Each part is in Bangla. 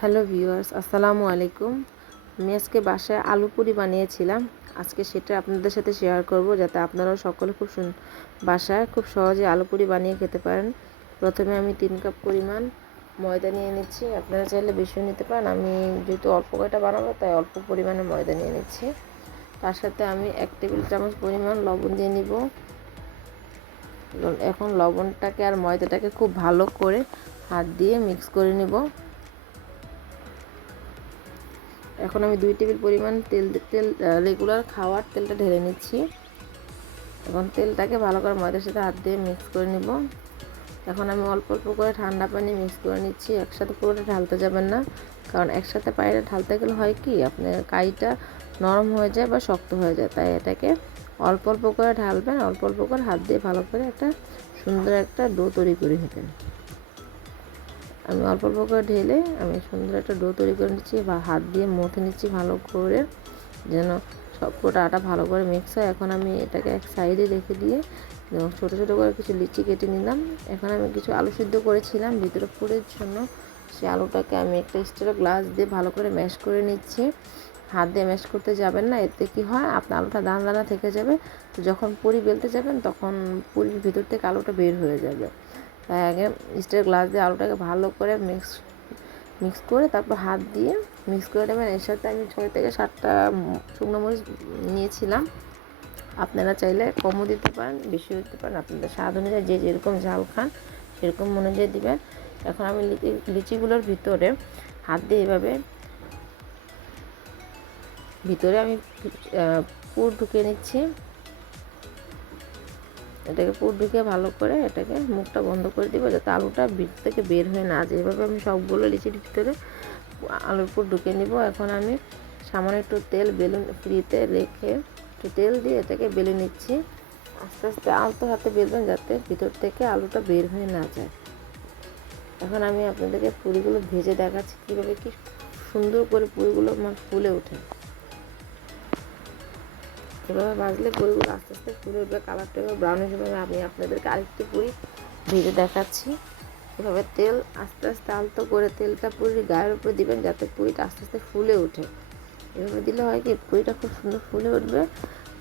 হ্যালো ভিউয়ার্স, আসসালামু আলাইকুম। আমি আজকে বাসায় আলু পুরি বানিয়েছিলাম। আজকে সেটা আপনাদের সাথে শেয়ার করব, যাতে আপনারাও সকলে বাসায় খুব সহজে আলু পুরি বানিয়ে খেতে পারেন। প্রথমে আমি 3 কাপ পরিমাণ ময়দা নিয়ে নিচ্ছি। আপনারা চাইলে বেশিও নিতে পারেন। আমি যেহেতু অল্প কয়টা বানাবো, তাই অল্প পরিমাণে ময়দা নিয়ে নিচ্ছি। তার সাথে আমি 1 টেবিল চামচ পরিমাণ লবণ দিয়ে নিব। এখন লবণটাকে আর ময়দাটাকে খুব ভালো করে হাত দিয়ে মিক্স করে নিব। এখন আমি 2 টেবিল পরিমাণ তেল রেগুলার খাওয়ার তেলটা ঢেলে নিচ্ছি। এখন তেলটাকে ভালো করে ময়দার সাথে হাত দিয়ে মিক্স করে নিব। এখন আমি অল্প অল্প করে ঠান্ডা পানি মিক্স করে নিচ্ছি। একসাথে পুরোটা ঢালতে যাবেন না, কারণ একসাথে পানিটা ঢালতে গেলে হয় কি, আপনার কাইটা নরম হয়ে যায় বা শক্ত হয়ে যায়। তাই এটাকে অল্প অল্প করে ঢালবেন, অল্প অল্প করে হাত দিয়ে ভালো করে একটা সুন্দর একটা ডো তৈরি করে নেবেন। আমি অল্প অল্প করে ঢেলে আমি সুন্দর একটা ডো তৈরি করে নিচ্ছি, বা হাত দিয়ে মথে নিচ্ছি ভালো করে, যেন সব পুরোটা আটা ভালো করে মিক্স হয়। এখন আমি এটাকে এক সাইডে রেখে দিয়ে ছোটো ছোটো করে কিছু লিচি কেটে নিলাম। এখন আমি কিছু আলু সিদ্ধ করেছিলাম ভিতরে পুরের জন্য, সেই আলুটাকে আমি একটা স্টিলের গ্লাস দিয়ে ভালো করে ম্যাশ করে নিচ্ছি। হাত দিয়ে ম্যাশ করতে যাবেন না, এতে কি হয়, আপনার আলুটা দানা দানা থেকে যাবে। তো যখন পুরি বেলতে যাবেন, তখন পুরির ভিতর থেকে আলুটা বের হয়ে যাবে। তাই আগে স্টিলের গ্লাস দিয়ে আলুটাকে ভালো করে মিক্স করে তারপর হাত দিয়ে মিক্স করে নেবেন। এর সাথে আমি 6 থেকে 7টা শুকনো মরিচ নিয়েছিলাম। আপনারা চাইলে কমও দিতে পারেন, বেশিও দিতে পারেন, আপনাদের স্বাদ অনুযায়ী যে যেরকম ঝাল খান সেরকম অনুযায়ী দিবেন। এখন আমি লিচিগুলোর ভিতরে হাত দিয়ে এভাবে ভিতরে আমি পুর ঢুকিয়ে নিচ্ছি। এটাকে পুর ঢুকিয়ে ভালো করে এটাকে মুখটা বন্ধ করে দিব, যাতে আলুটা ভিতর থেকে বের হয়ে না যায়। এভাবে আমি সবগুলো লিচির ভিতরে আলুর পুর ঢুকিয়ে নিব। এখন আমি সামান্য একটু তেল বেলুন ফ্রিতে রেখে একটু তেল দিয়ে এটাকে বেলে নিচ্ছি। আস্তে আস্তে আলতো হাতে বেলবেন, যাতে ভিতর থেকে আলুটা বের হয়ে না যায়। এখন আমি আপনাদেরকে পুরিগুলো ভেজে দেখাচ্ছি কীভাবে কি সুন্দর করে পুরিগুলো ফুলে ওঠে। এভাবে ভাজলে পুরিগুলো আস্তে আস্তে ফুলে উঠবে, কালারটা এবার ব্রাউন হয়ে যাবে। আমি আপনাদেরকে আরেকটি পুরি ভেজে দেখাচ্ছি। এভাবে তেল আস্তে আস্তে আলতো করে তেলটা পুরির গায়ের উপরে দিবেন, যাতে পুরিটা আস্তে আস্তে ফুলে ওঠে। এভাবে দিলে হয় কি, পুরিটা খুব সুন্দর ফুলে উঠবে,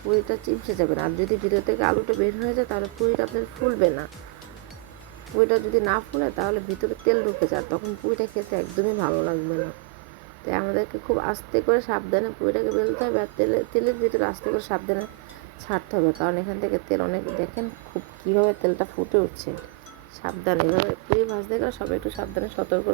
পুরিটা চিপসে যাবে না। আর যদি ভিতর থেকে আলুটা বের হয়ে যায়, তাহলে পুরিটা আপনার ফুলবে না। পুরিটা যদি না ফুলে, তাহলে ভিতরে তেল ঢুকে যায়, তখন পুরিটা খেতে একদমই ভালো লাগবে না। তাই আমাদেরকে খুব আস্তে করে সাবধানে পুরিটাকে বেলতে হবে, আর তেলের ভিতরে আস্তে করে সাবধানে ছাড়তে হবে, কারণ এখান থেকে তেল অনেক, দেখেন খুব কীভাবে তেলটা ফুটে উঠছে। সাবধানে এভাবে পুরি ভাজতে গেলে সবাই একটু সাবধানে সতর্ক